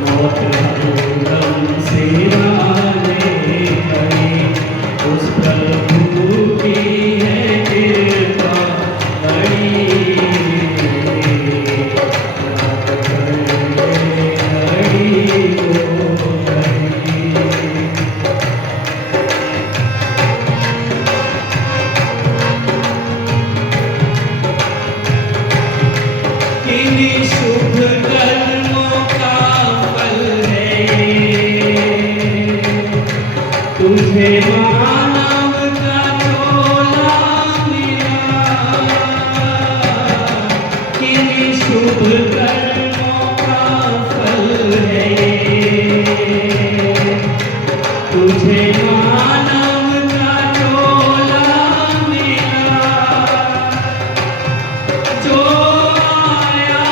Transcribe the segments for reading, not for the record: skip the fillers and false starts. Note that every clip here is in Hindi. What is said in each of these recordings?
मौत हरदम सिराने खड़ी, उस प्रभु की है कृपा बड़ी। याद कर ले घड़ी वो घड़ी। किन्हीं शुभ कर्मों का फल है ये, तुझे मानव का झोला मिला। किन्हीं शुभ कर्मों का फल है ये, तुझे मानव का झोला मिला। जो आया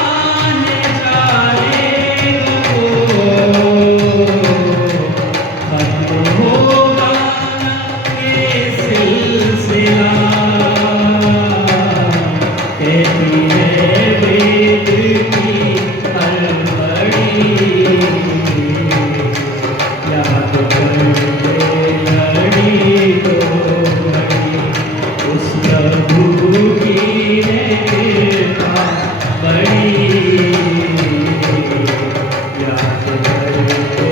है जाएगा वो, खत्म होगा ये सिलसिला। कहती है वेद की हर बड़ी, याद कर ले घड़ी तो घड़ी, उस प्रभु की है कृपा बड़ी। याद कर ले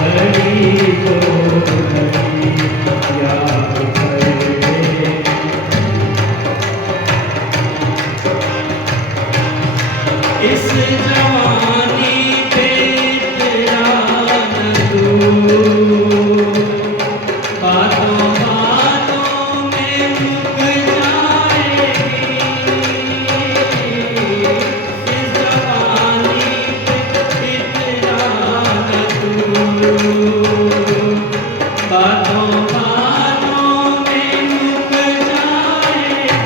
घड़ी तो घड़ी, याद कर ले। इस जवानी पे तेरा न तू, बातों बातों में मुक जाएगी। इस जवानी पे तेरा न तू, बातों बातों में मुक जाएगी।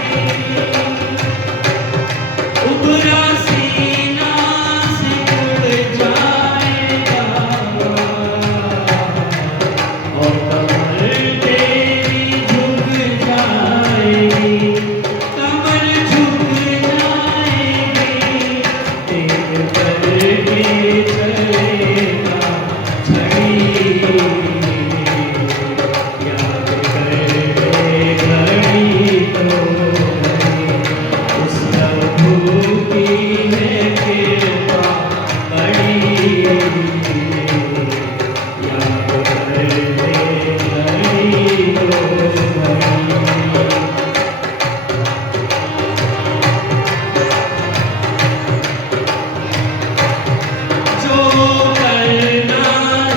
उभरा सीना सिकुड़ जाएगा, और कमर तेरी झुक जाएगी। कमर झुक जाएगी, तेरे करके चलेगा छड़ी। याद कर ले घड़ी तो घड़ी, उस प्रभु की है कृपा बड़ी। याद कर ले घड़ी तो घड़ी। जो करना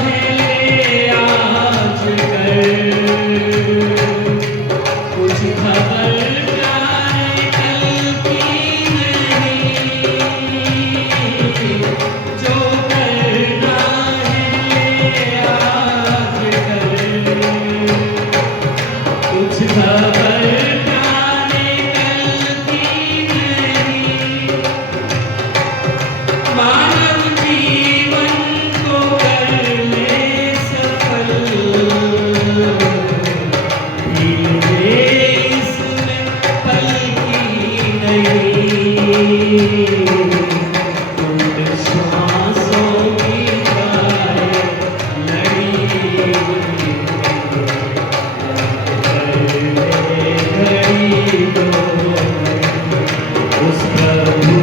है आज कर, कुछ खबर जाए कल की नहीं। जो करना है आज कर, कुछ खबर जाने कल की नहीं। मानव जीवन को कर ले सफल, भील दे इसमें पल की नहीं। उन श्वासों की गाय लड़ी, घड़ी तो उस प्रभु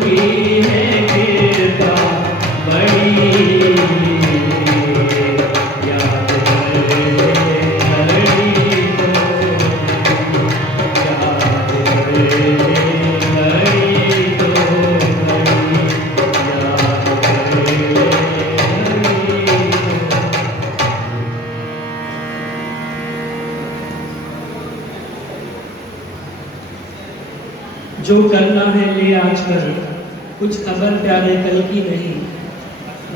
की है कृपा बड़ी। याद कर ले घड़ी तो याद कर ले घड़ी तो घड़ी, याद कर ले घड़ी तो। जो करना है ले आज कर, कुछ खबर प्यारे कल की नहीं।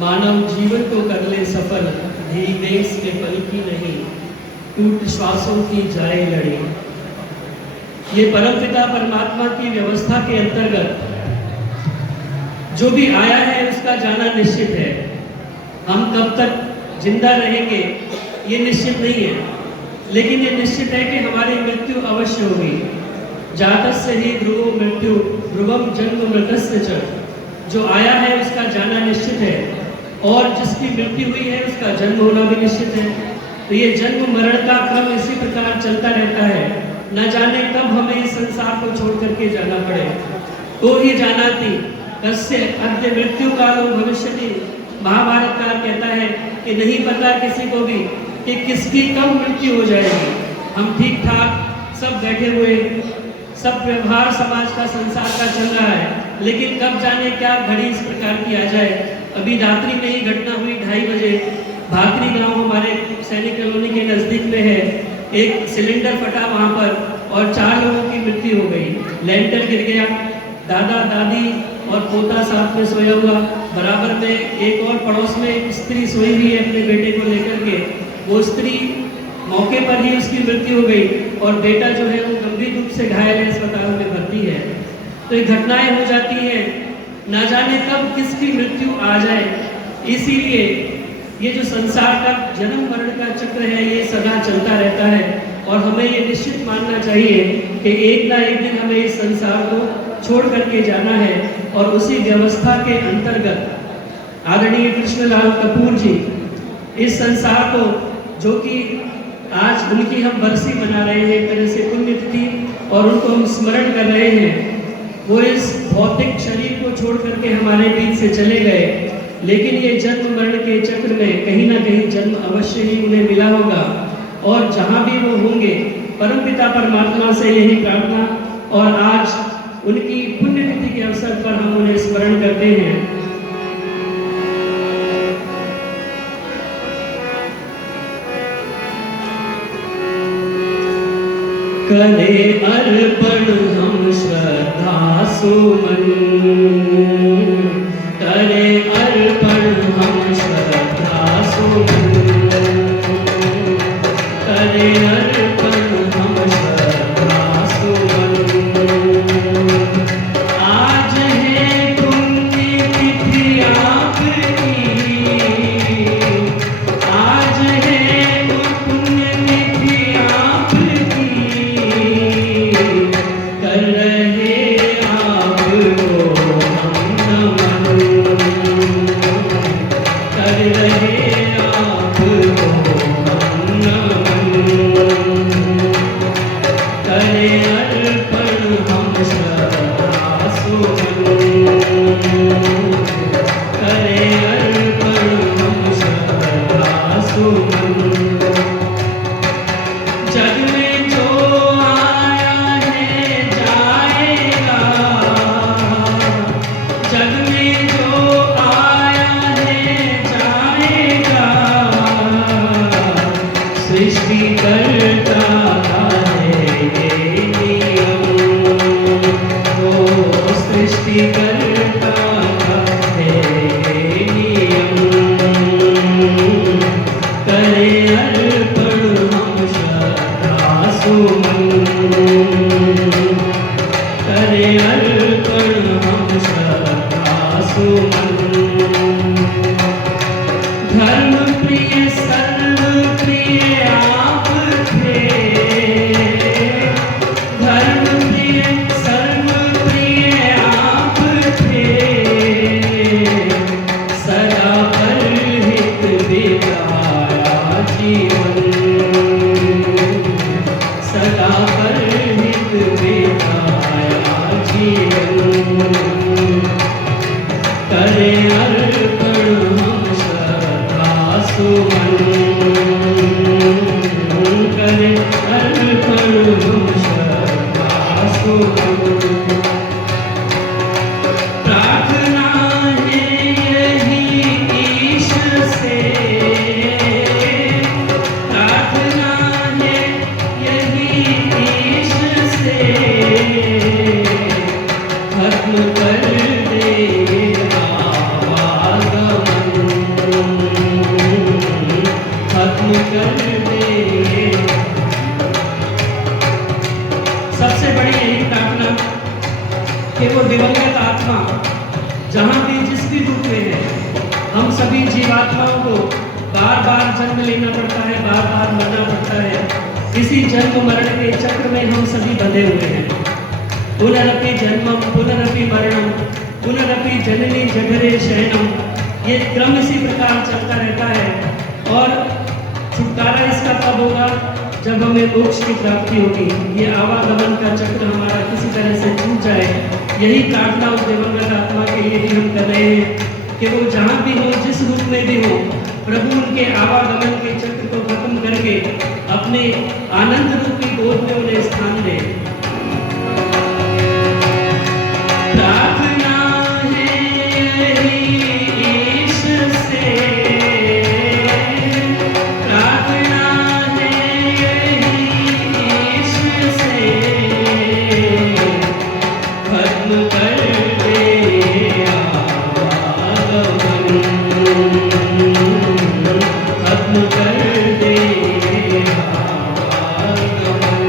मानव जीवन को कर ले सफल, भीग देश के पल की नहीं। टूट श्वासों की जाए लड़ी। ये परमपिता परमात्मा की व्यवस्था के अंतर्गत जो भी आया है उसका जाना निश्चित है। हम कब तक जिंदा रहेंगे ये निश्चित नहीं है, लेकिन ये निश्चित है कि हमारी मृत्यु अवश्य होगी। जातस्य ही ध्रुवो मृत्यु ध्रुवम जन्म मृतस्य च। जो आया है उसका जाना निश्चित है, और जिसकी मृत्यु हुई है उसका जन्म होना भी निश्चित है। तो ये जन्म मरण का क्रम इसी प्रकार चलता रहता है। न जाने कब हमें इस संसार को छोड़ करके जाना पड़े। तो ये जानाति कस्य अद्य मृत्यु कालो भविष्यति। महाभारतकार कहता है कि नहीं पता किसी को भी कि किसकी कब मृत्यु हो जाएगी। हम ठीक ठाक सब बैठे हुए, सब व्यवहार समाज का संसार का चल रहा है, लेकिन कब जाने क्या घड़ी इस प्रकार की आ जाए। अभी रात्रि में ही घटना हुई 2:30 बजे, भाकरी गांव हमारे सैनिक कॉलोनी के नज़दीक में है। एक सिलेंडर फटा वहाँ पर और 4 लोगों की मृत्यु हो गई। लेंटर गिर गया, दादा दादी और पोता साथ में सोया हुआ, बराबर में एक और पड़ोस में एक स्त्री सोई हुई है अपने बेटे को लेकर के। वो स्त्री मौके पर ही उसकी मृत्यु हो गई और बेटा जो है वो गंभीर रूप से घायल है, अस्पताल में भर्ती है। तो ये घटनाएं हो जाती हैं, ना जाने कब किसकी मृत्यु आ जाए। इसीलिए ये जो संसार का जन्म मरण का चक्र है ये सदा चलता रहता है, और हमें ये निश्चित मानना चाहिए कि एक ना एक दिन हमें इस संसार को छोड़ करके जाना है। और उसी व्यवस्था के अंतर्गत आदरणीय कृष्णलाल कपूर जी इस संसार को, जो कि आज उनकी हम बरसी मना रहे हैं, एक तरह से पुण्यतिथि, और उनको हम स्मरण कर रहे हैं। वो इस भौतिक शरीर को छोड़ करके हमारे बीच से चले गए, लेकिन ये जन्म मरण के चक्र में कहीं ना कहीं जन्म अवश्य ही उन्हें मिला होगा। और जहाँ भी वो होंगे, परमपिता परमात्मा से यही प्रार्थना, और आज उनकी पुण्यतिथि के अवसर पर हम उन्हें स्मरण करते हैं। करे अर्पण हम श्रद्धा सुमन, करे अर्पण हम श्रद्धा सुमन, करे अर्पण हम श्रद्धा सुमन। आज है पुण्यतिथि आपकी, आज है पुण्यतिथि आपकी, कर रहे आपको हम नमन, कर रहे आपको हम नमन, करे अर्पण हम श्रद्धा सुमन, करे अर्पण हम श्रद्धा सुमन। जग में जो आया है जाएगा, जग में जो आया है जाएगा, सृष्टि करता है ये नियम, वो सृष्टि करता है ये नियम, करे अर्पण हम श्रद्धा सुमन, करे अर्पण हम श्रद्धा सुमन। धर्म प्रिय सर्व प्रिय आप थे, धर्म प्रिय सर्व प्रिय आप थे, सदा पर हित बिताया जीवन, सदा पर हित बिताया जीवन, करे अर्पण हम श्रद्धा सुमन, करे अर्पण हम श्रद्धा सुमन। प्रार्थना है यही ईश से, प्रार्थना है यही ईश से, खत्म कर दे आवागमन, खत्म कर दे। सबसे बड़ी यही प्रार्थना कि वो दिवंगत आत्मा जहाँ भी जिस भी रूप में है, हम सभी जीवात्माओं को बार बार जन्म लेना पड़ता है, बार बार मरना पड़ता है। इसी जन्म मरण के चक्र में हम सभी बंधे हुए हैं। पुनरपि जन्मम पुनरपि मरणम पुनरपि जननी जठरे शयनम, ये क्रम इसी प्रकार चलता रहता है। और छुटकारा इसका तब होगा जब हमें मोक्ष की प्राप्ति होगी। ये आवागमन का चक्र हमारा किसी तरह से छूट जाए, यही प्रार्थना उस दिवंगत आत्मा के लिए भी हम कर रहे हैं कि वो जहाँ भी हो, जिस रूप में भी हो, प्रभु उनके आवागमन के चक्र को खत्म करके अपने आनंद रूपी गोद में उन्हें स्थान दे। प्रार्थना है ईश से, प्रार्थना है ईश से, खत्म कर दे आवागमन, खत्म कर दे आवागमन,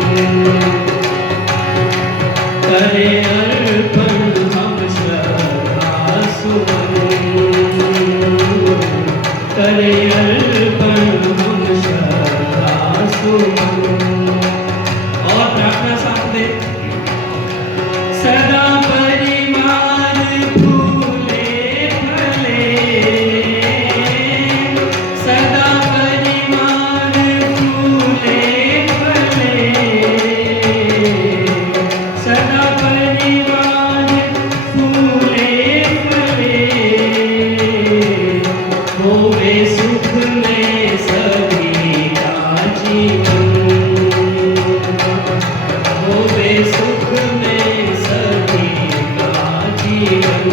करे अर्पण हम श्रद्धा सुमन, करे अर्पण हम श्रद्धा सुमन। और प्रार्थना साथ में, सदा परिवार फूले फले, सदा परिवार फूले फले, सदा परिवार फूले फले, होवे सुख में सभी का जीवन, होवे सुख में सभी का जीवन,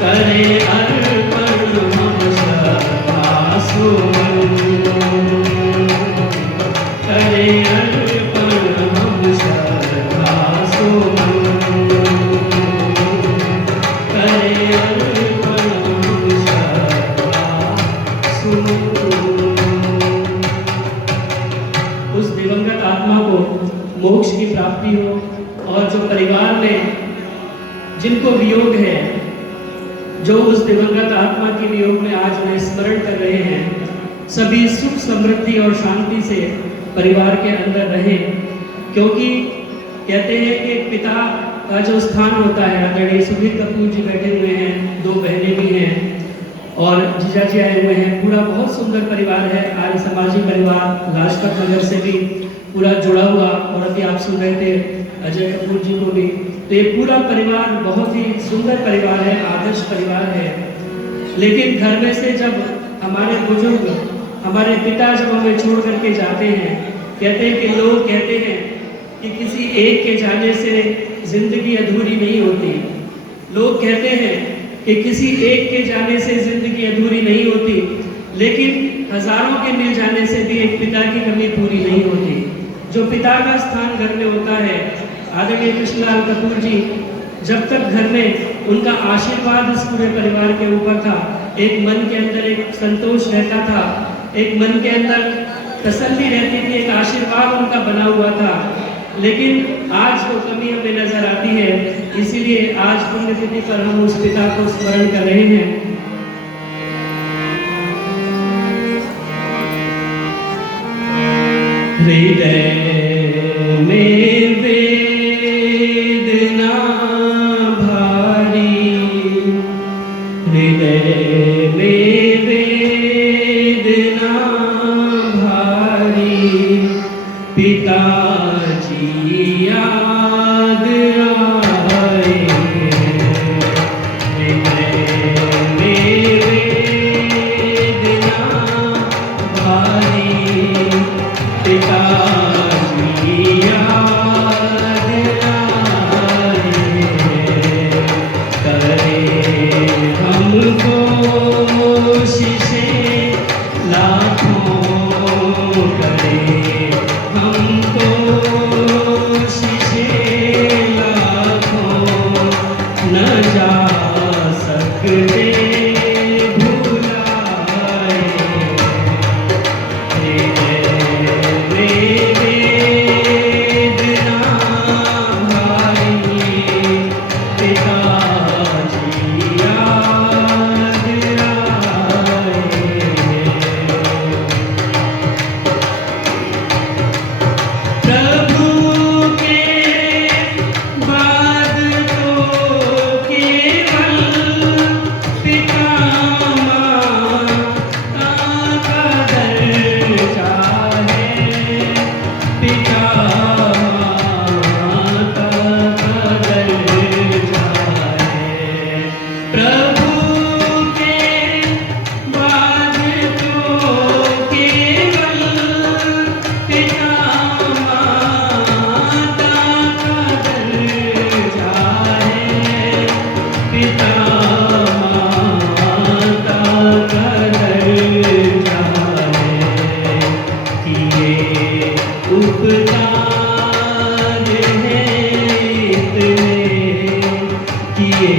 करे अर्पण हम श्रद्धा सुमन, करे अर्पण हम श्रद्धा सुमन, करे अर्पण हम श्रद्धा सुमन। उस दिवंगत आत्मा को मोक्ष की प्राप्ति हो, और जो परिवार में जिनको वियोग है, जो उस दिवंगत आत्मा के वियोग में आज उन्हें स्मरण कर रहे हैं, सभी सुख समृद्धि और शांति से परिवार के अंदर रहे। क्योंकि कहते हैं कि पिता का जो स्थान होता है, आदरणीय सुधीर कपूर जी बैठे हुए हैं, दो बहनें भी हैं और जीजा जी आए हुए हैं, पूरा बहुत सुंदर परिवार है। आर्य समाजी परिवार लाजपत नगर से भी पूरा जुड़ा हुआ, और अभी आप सुन रहे थे अजय कपूर जी को भी। तो ये पूरा परिवार बहुत ही सुंदर परिवार है, आदर्श परिवार है। लेकिन घर में से जब हमारे बुजुर्ग, हमारे पिता जब हमें छोड़ करके जाते हैं, कहते हैं कि लोग कहते हैं कि किसी एक के जाने से जिंदगी अधूरी नहीं होती। लोग कहते हैं कि किसी एक के जाने से जिंदगी अधूरी नहीं होती, लेकिन हजारों के मिल जाने से भी एक पिता की कमी पूरी नहीं होती। जो पिता का स्थान घर में होता है, आदरणीय कृष्णलाल कपूर जी, जब तक घर में उनका आशीर्वाद इस पूरे परिवार के ऊपर था, एक मन के अंदर एक संतोष रहता था, एक मन के अंदर तसल्ली रहती थी, एक आशीर्वाद उनका बना हुआ था। लेकिन आज वो कमी हमें नजर आती है, इसीलिए आज पुण्यतिथि पर हम उस पिता को स्मरण कर रहे हैं। हृदय में वेदना भारी, हृदय में वेदना भारी, पिताजी याद आए, हृदय में वेदना भारी, पिताजी याद आए, करे हमको कोशिशें लाखों, करे हमको कोशिशें लाखों, न जा सकते भुलाए, प्रभु के बाद तो प्रभु के बाद तो केवल पिता माता का दर्जा है, पिता माता का दर्जा है, किए उपकार हैं इतने, किए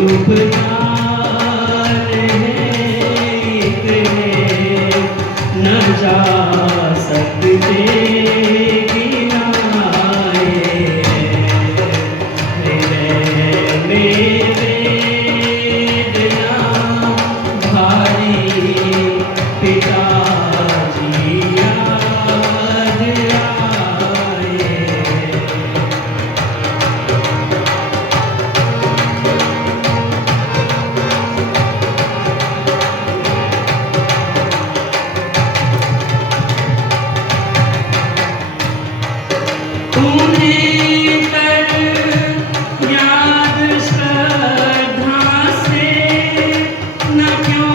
उपकार हैं इतने, न जा सकते गिनाए। हृदय में वेदना भारी, पिताजी याद आए। उन्हें कर याद श्रद्धा से, न क्यों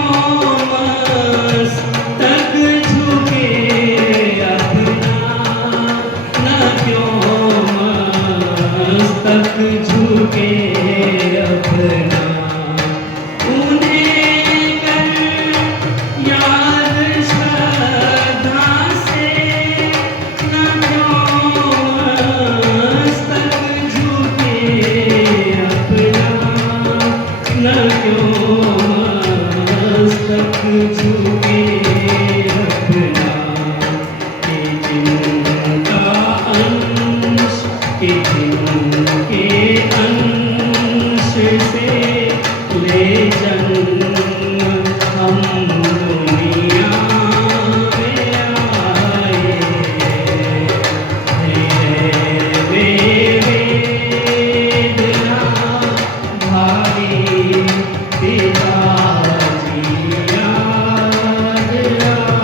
मस्तक झुके अपना, न क्यों मस्तक झुके अपना। उन्हें कर याद श्रद्धा से, न क्यों मस्तक झुके अपना, न क्यों मस्तक झुके अपना। कि जिनका अंश, कि जिनके अंश से ले जन्म हम दुनिया में आए। हृदय में वेदना भारी, पिताजी याद आए।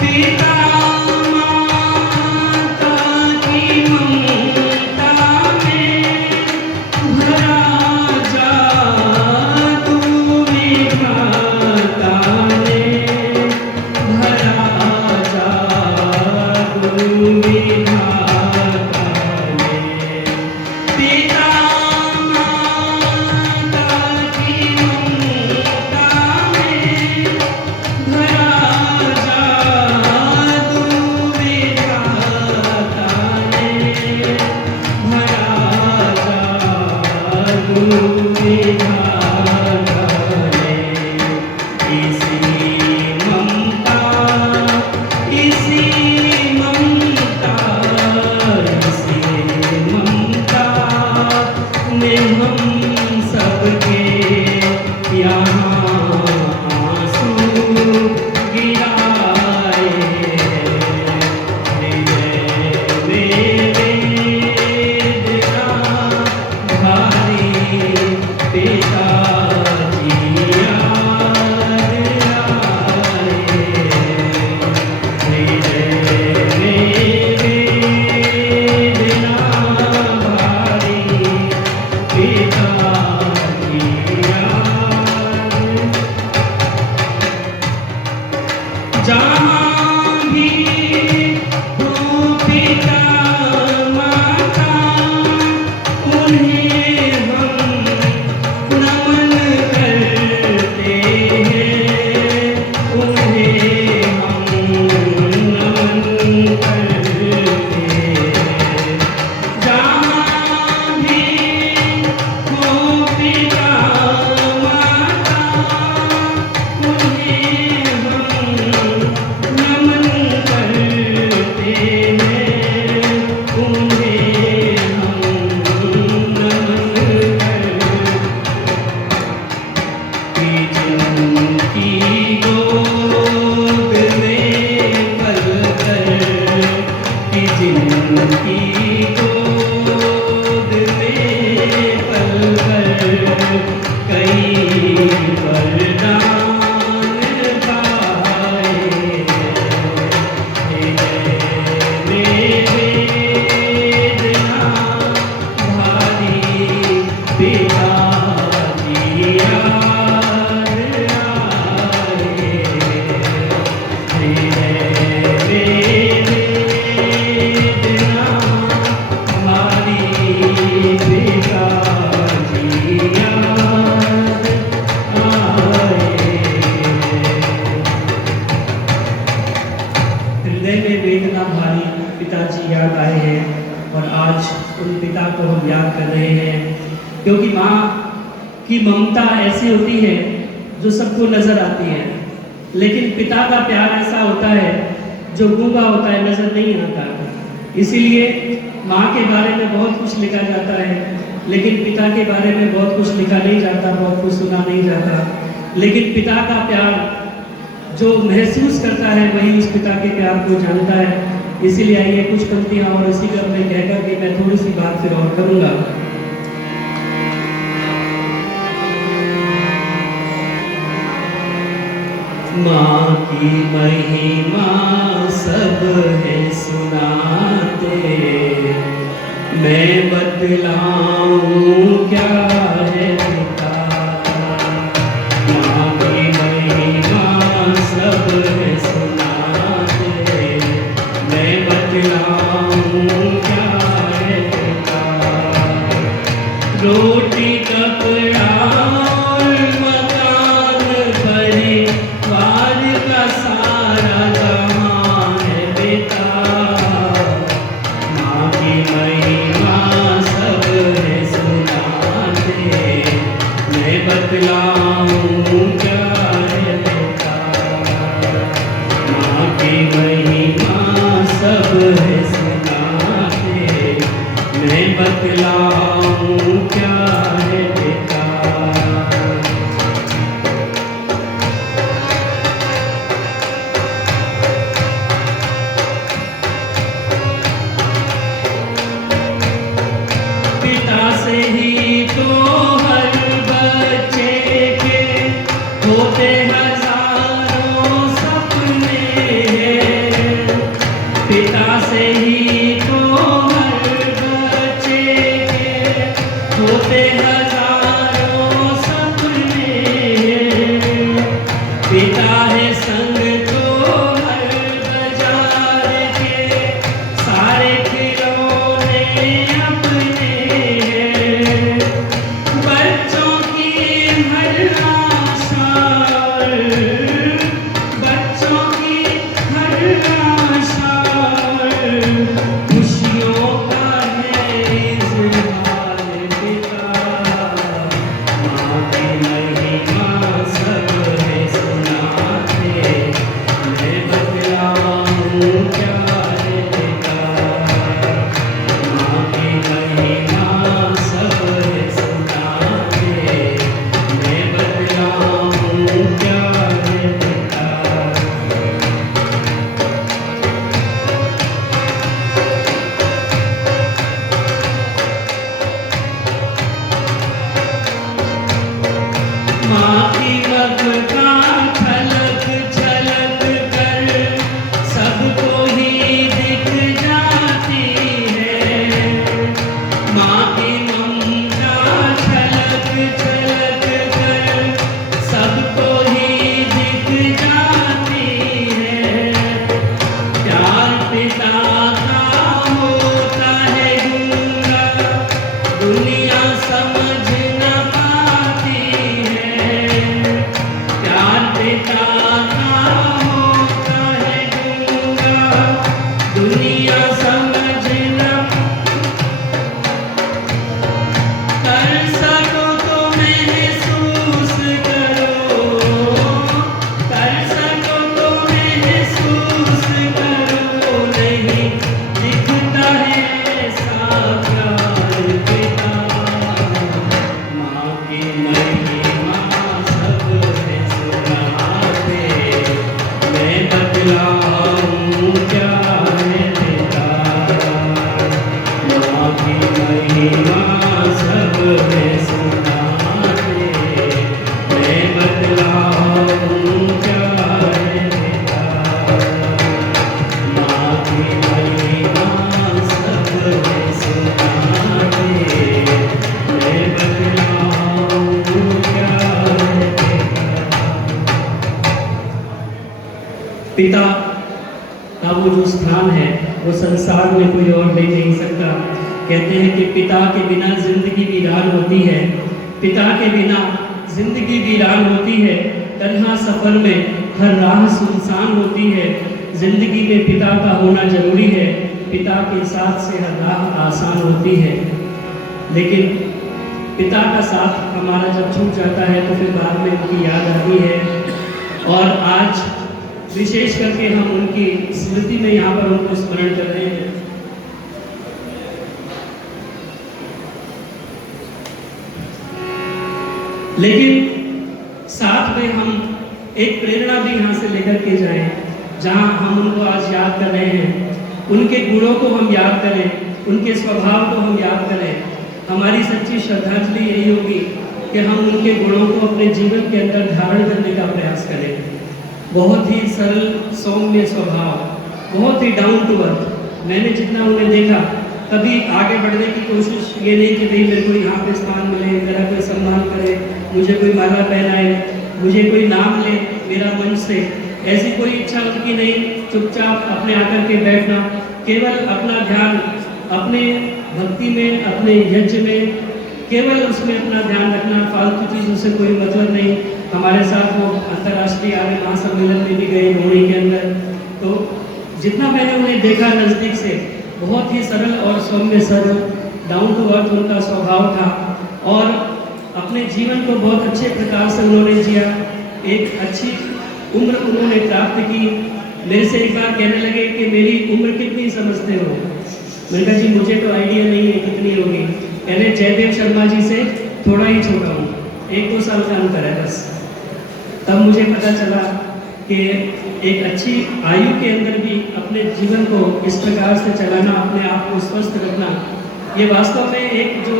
पिता माता की ममता में भरा जादू विधाता ने, भरा जादू विधाता ने। पिता माता की ममता में भरा जादू विधाता ने, भरा जादू विधाता ने। इसी ममता, इसी ममता, इसी ममता ने हम सबके यहाँ आंसू गिराए। हृदय में वेदना भारी, पिताजी याद आए। हृदय में वेदना भारी, पिताजी याद। जहाँ भी हो पिता माता, उन्हें हम नमन करते हैं, उन्हें हम नमन करते हैं। जहाँ भी हो पिता माता, उन्हें हम नमन करते हैं, उन्हें हम नमन करते। कि जिनकी गोद में पलकर, कि जिनकी गोद में पलकर कई वरदान पाए मेरे वेदना भारी पिताजी याद आए मेरे वेदना भारी पिताजी याद आए। हृदय में वेदना भारी पिताजी याद आए हैं और आज उन पिता को हम याद कर रहे हैं, क्योंकि माँ की ममता ऐसी होती है जो सबको नजर आती है, लेकिन पिता का प्यार ऐसा होता है जो गूंगा होता है, नजर नहीं आता। इसीलिए माँ के बारे में बहुत कुछ लिखा जाता है, लेकिन पिता के बारे में बहुत कुछ लिखा नहीं जाता, बहुत कुछ सुना नहीं जाता। लेकिन पिता का प्यार जो महसूस करता है वही उस पिता के प्यार को जानता है। इसीलिए आइए कुछ पंक्तियाँ और इसी क्रम में कहकर के मैं थोड़ी सी बात फिर और करूँगा। माँ की महिमा सब है सुनाते, मैं बतलाऊं क्या है पिता। माँ की महिमा सब है सुनाते, मैं बतलाऊं क्या है पिता। रोटी कपड़ा और मकान परिवार का सारा जहां है पिता। माँ की महिमा सब है सुनाते, मैं बतलाऊं क्या है पिता। माँ की महिमा सब है सुनाते, मैं बतलाऊं क्या है पिता। पिता से ही तो हर बच्चे के होते हजारों सपने हैं। पिता से ही तो हर बच्चे के होते हजारों सपने हैं। पिता है संग तो हर बाजार के सारे खिलौने अपने हैं। बच्चों की हर आशा, बच्चों की हर आशा खुशियों का है इज़हार पिता। माँ की महिमा सब है सुनाते, मैं बतलाऊं क्या है पिता। माँ की महिमा सब है सुनाते, मैं बतलाऊं क्या है पिता। माँ की ममता छलक छलक कर सबको ही दिख जाती है। माँ की ममता छलक छलक कर सबको ही दिख जाती है। प्यार पिता का होता है गूंगा, दुनिया समझ न पाती है। प्यार पिता का होता है गूंगा, दुनिया समझ न कर सको तो महसूस करो, कर सको तो महसूस करो। नहीं दिखता है ऐसा प्यार पिता। माँ की महिमा सब है सुनाते, मैं बतलाऊं क्या है पिता। माँ की महिमा सब है सुनाते, पिता का वो जो स्थान है वो संसार में कोई और ले नहीं सकता। कहते हैं कि पिता के बिना जिंदगी वीरान होती है, पिता के बिना जिंदगी वीरान होती है। तन्हा सफर में हर राह सुनसान होती है। जिंदगी में पिता का होना जरूरी है, पिता के साथ से हर राह आसान होती है। लेकिन पिता का साथ हमारा जब छूट जाता है तो फिर बाद में उनकी याद आती है। और आज विशेष करके हम उनकी स्मृति में यहाँ पर उनको स्मरण कर रहे हैं। लेकिन साथ में हम एक प्रेरणा भी यहाँ से लेकर के जाएं, जहाँ हम उनको आज याद कर रहे हैं, उनके गुणों को हम याद करें, उनके स्वभाव को हम याद करें। हमारी सच्ची श्रद्धांजलि यही होगी कि हम उनके गुणों को अपने जीवन के अंदर धारण करने का प्रयास करें। बहुत ही सरल सौम्य स्वभाव, बहुत ही डाउन टू अर्थ। मैंने जितना उन्हें देखा, कभी आगे बढ़ने की कोशिश ये नहीं कि भाई मेरे को यहाँ पे स्थान मिले, मेरा कोई सम्मान करे, मुझे कोई माला पहनाए, मुझे कोई नाम ले मेरा मंच से, ऐसी कोई इच्छा उनकी नहीं। चुपचाप अपने आकर के बैठना, केवल अपना ध्यान अपने भक्ति में, अपने यज्ञ में, केवल उसमें अपना ध्यान रखना, फालतू चीज़ों से कोई मतलब नहीं। हमारे साथ वो अंतर्राष्ट्रीय आर्य महासम्मेलन में भी गए रोहिणी के अंदर, तो जितना मैंने उन्हें देखा नज़दीक से, बहुत ही सरल और सौम्य सरल डाउन टू अर्थ उनका स्वभाव था। और अपने जीवन को बहुत अच्छे प्रकार से उन्होंने जिया, एक अच्छी उम्र उन्होंने प्राप्त की। मेरे से एक बार कहने लगे कि मेरी उम्र कितनी समझते हो? मैंने कहा जी मुझे तो आइडिया नहीं है कितनी होगी। कहने जयदेव शर्मा जी से थोड़ा ही छोटा हूँ, 1-2 साल का अंतर है बस। तब मुझे पता चला कि एक अच्छी आयु के अंदर भी अपने जीवन को इस प्रकार से चलाना, अपने आप को स्वस्थ रखना, ये वास्तव में एक जो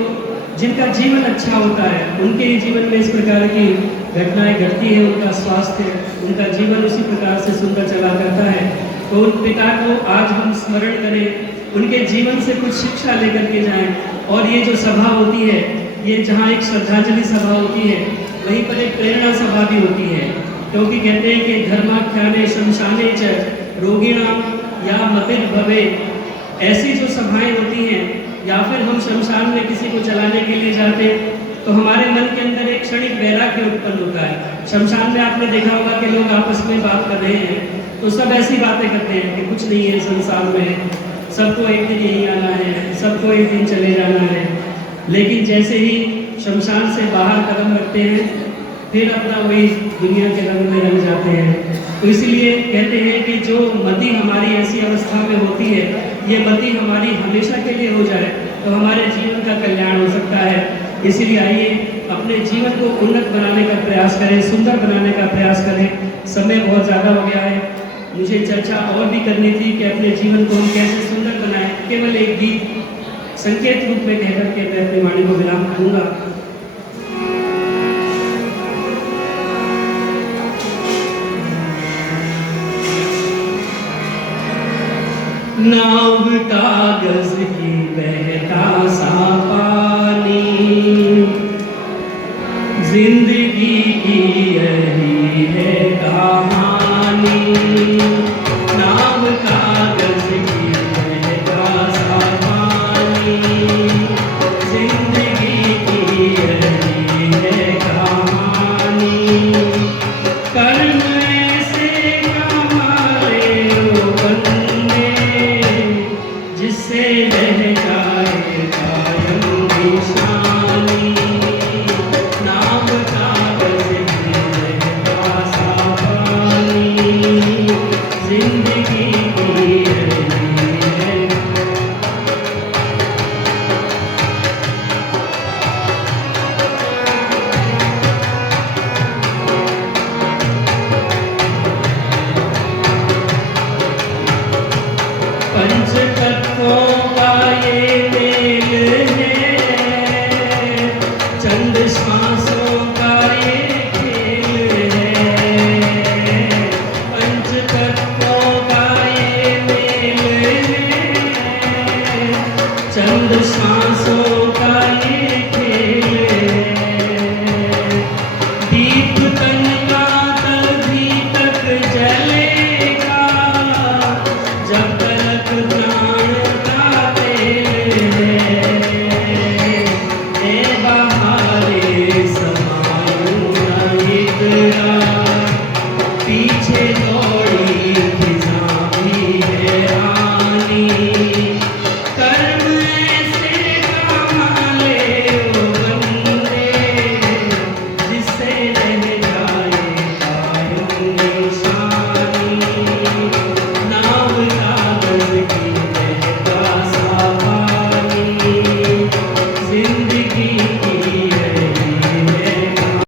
जिनका जीवन अच्छा होता है उनके ही जीवन में इस प्रकार की घटनाएं घटती है। उनका स्वास्थ्य, उनका जीवन उसी प्रकार से सुंदर चला करता है। तो उन पिता को आज हम स्मरण करें, उनके जीवन से कुछ शिक्षा लेकर के जाएं। और ये जो सभा होती है, ये जहाँ एक श्रद्धांजलि सभा होती है, वहीं पर एक प्रेरणा सभा भी होती है। क्योंकि कहते हैं कि धर्माख्याने शमशाने च रोगिणाम या मतिर भवे। ऐसी जो सभाएं होती हैं, या फिर हम शमशान में किसी को चलाने के लिए जाते तो हमारे मन के अंदर एक क्षणिक वैराग्य उत्पन्न होता है। शमशान में आपने देखा होगा कि लोग आपस में बात कर रहे हैं तो सब ऐसी बातें करते हैं कि कुछ नहीं है संसार में, सबको एक दिन यही आना है, सबको एक दिन चले जाना है। लेकिन जैसे ही शमशान से बाहर कदम रखते हैं, फिर अपना वही दुनिया के रंग में रंग जाते हैं। तो इसीलिए कहते हैं कि जो मति हमारी ऐसी अवस्था में होती है, ये मति हमारी हमेशा के लिए हो जाए तो हमारे जीवन का कल्याण हो सकता है। इसीलिए आइए अपने जीवन को उन्नत बनाने का प्रयास करें, सुंदर बनाने का प्रयास करें। समय बहुत ज़्यादा हो गया है, मुझे चर्चा और भी करनी थी कि अपने जीवन को हम कैसे सुंदर बनाएं। केवल एक गीत संकेत रूप में कहकर के मैं अपनी वाणी को विराम दूंगा। नाव कागज की बहता सा पानी, जिंदगी की यही है कहानी।